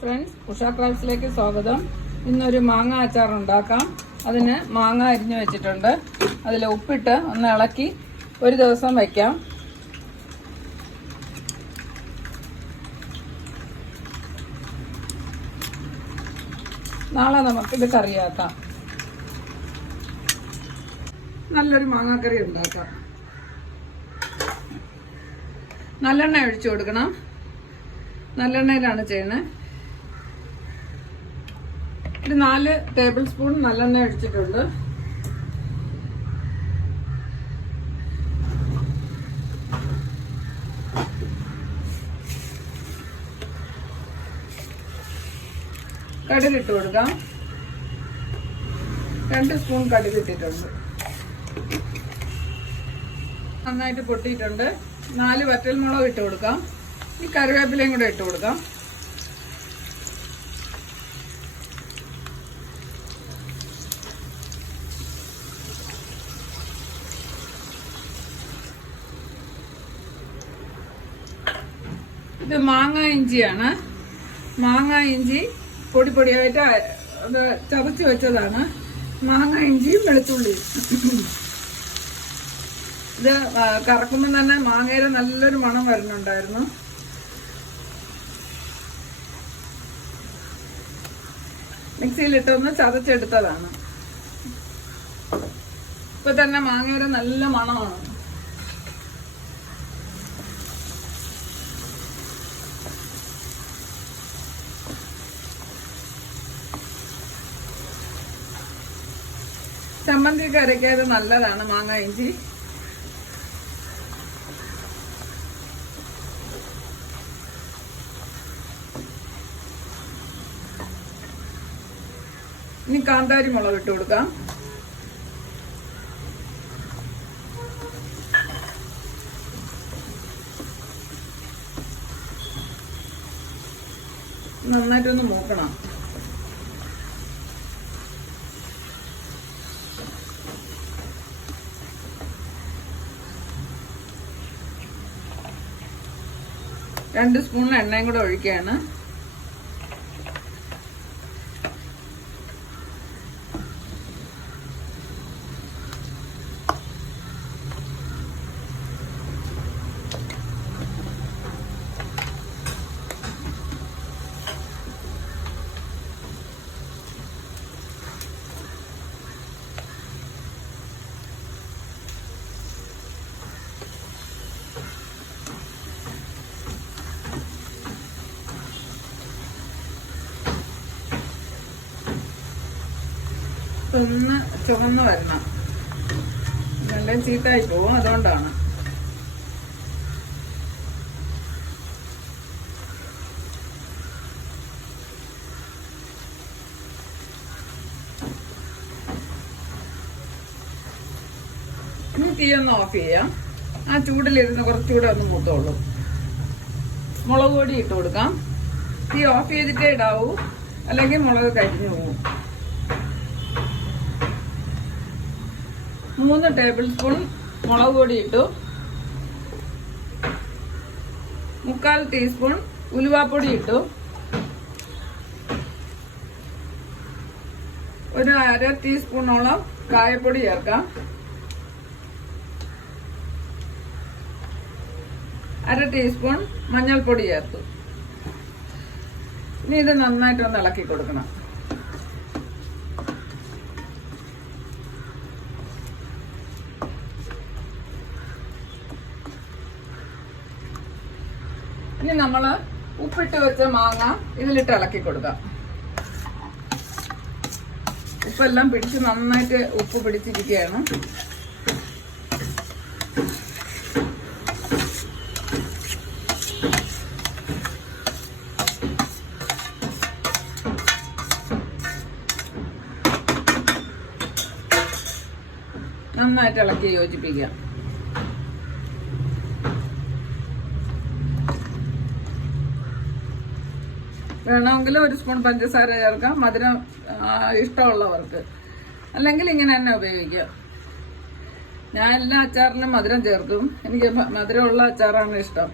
Friends, Usha ക്രാഫ്റ്റ്സിലേക്ക് സ്വാഗതം. ഇന്നൊരു മാങ്ങ അച്ചാർ ഉണ്ടാക്കാം. അതിന് മാങ്ങ അരിഞ്ഞു വെച്ചിട്ടുണ്ട്. അതിൽ ഉപ്പിട്ട് ഒന്ന് ഇളക്കി ഒരു ദിവസം വയ്ക്കാം. നാളെ നമുക്കിത് കറിയാക്കാം. നല്ലൊരു മാങ്ങാക്കറി ഉണ്ടാക്കാം. നല്ലെണ്ണ ഒഴിച്ചു കൊടുക്കണം. നല്ലെണ്ണയിലാണ് ചെയ്യുന്നത്. ഒരു 4 ടേബിൾ സ്പൂൺ നല്ലെണ്ണ ഒഴിച്ചിട്ടുണ്ട്. കടുകിട്ട് കൊടുക്കാം. 2 സ്പൂൺ കടുകിട്ടിട്ടുണ്ട്. നന്നായിട്ട് പൊട്ടിയിട്ടുണ്ട്. 4 വറ്റൽമുളക് ഇട്ട് കൊടുക്കാം. ഈ കറിവേപ്പിലയും കൂടെ ഇട്ട് കൊടുക്കാം. ഇത് മാങ്ങ ഇഞ്ചിയാണ്. മാങ്ങ ഇഞ്ചി പൊടി പൊടിയായിട്ട് ചതച്ച് വെച്ചതാണ്. മാങ്ങ ഇഞ്ചിയും വെളുത്തുള്ളിയും. ഇത് കറക്കുമ്പോൾ തന്നെ മാങ്ങയുടെ നല്ലൊരു മണം വരുന്നുണ്ടായിരുന്നു. മിക്സിയിലിട്ടൊന്ന് ചതച്ചെടുത്തതാണ്. ഇപ്പൊ തന്നെ മാങ്ങയുടെ നല്ല മണമാണ്. ചമ്മന്തിക്ക് അരയ്ക്കാതെ നല്ലതാണ് മാങ്ങ ഇഞ്ചി. ഇനി കാന്താരി മുളക് ഇട്ട് കൊടുക്കാം. നന്നായിട്ടൊന്ന് മൂക്കണം. രണ്ട് സ്പൂൺ എണ്ണയും കൂടെ ഒഴിക്കുകയാണ്. ഒന്ന് ചുവന്ന് വരണം. നല്ല ചീത്തായി പോവും. അതുകൊണ്ടാണ്. ഇനി തീയൊന്ന് ഓഫ് ചെയ്യാം. ആ ചൂടിലിരുന്ന് കുറച്ചുകൂടെ ഒന്ന് മൂത്തോളൂ. മുളക് പൊടി ഇട്ട് കൊടുക്കാം. തീ ഓഫ് ചെയ്തിട്ടേ ഇടാവൂ, അല്ലെങ്കിൽ മുളക് കരിഞ്ഞു പോവും. 3 ടേബിൾ സ്പൂൺ മുളക് പൊടി ഇട്ടു. 1/4 ടീസ്പൂൺ ഉലുവാപ്പൊടി ഇട്ടു. ഒരു 1/2 ടീസ്പൂണോളം കായപ്പൊടി ചേർക്കാം. 1/2 ടീസ്പൂൺ മഞ്ഞൾപ്പൊടി ചേർത്തു. ഇനി ഇത് നന്നായിട്ടൊന്ന് ഇളക്കി കൊടുക്കണം. ഇനി നമ്മള് ഉപ്പിട്ട് വെച്ച മാങ്ങ ഇതിലിട്ട് ഇളക്കി കൊടുക്കാം. ഉപ്പെല്ലാം പിടിച്ച് നന്നായിട്ട് ഉപ്പ് പിടിച്ചിരിക്കുകയാണ്. നന്നായിട്ട് ഇളക്കി യോജിപ്പിക്കാം. വേണമെങ്കിൽ 1 സ്പൂൺ പഞ്ചസാര ചേർക്കാം, മധുരം ഇഷ്ടമുള്ളവർക്ക്. അല്ലെങ്കിൽ ഇങ്ങനെ തന്നെ ഉപയോഗിക്കാം. ഞാൻ എല്ലാ അച്ചാറിലും മധുരം ചേർക്കും. എനിക്ക് മധുരമുള്ള അച്ചാറാണ് ഇഷ്ടം.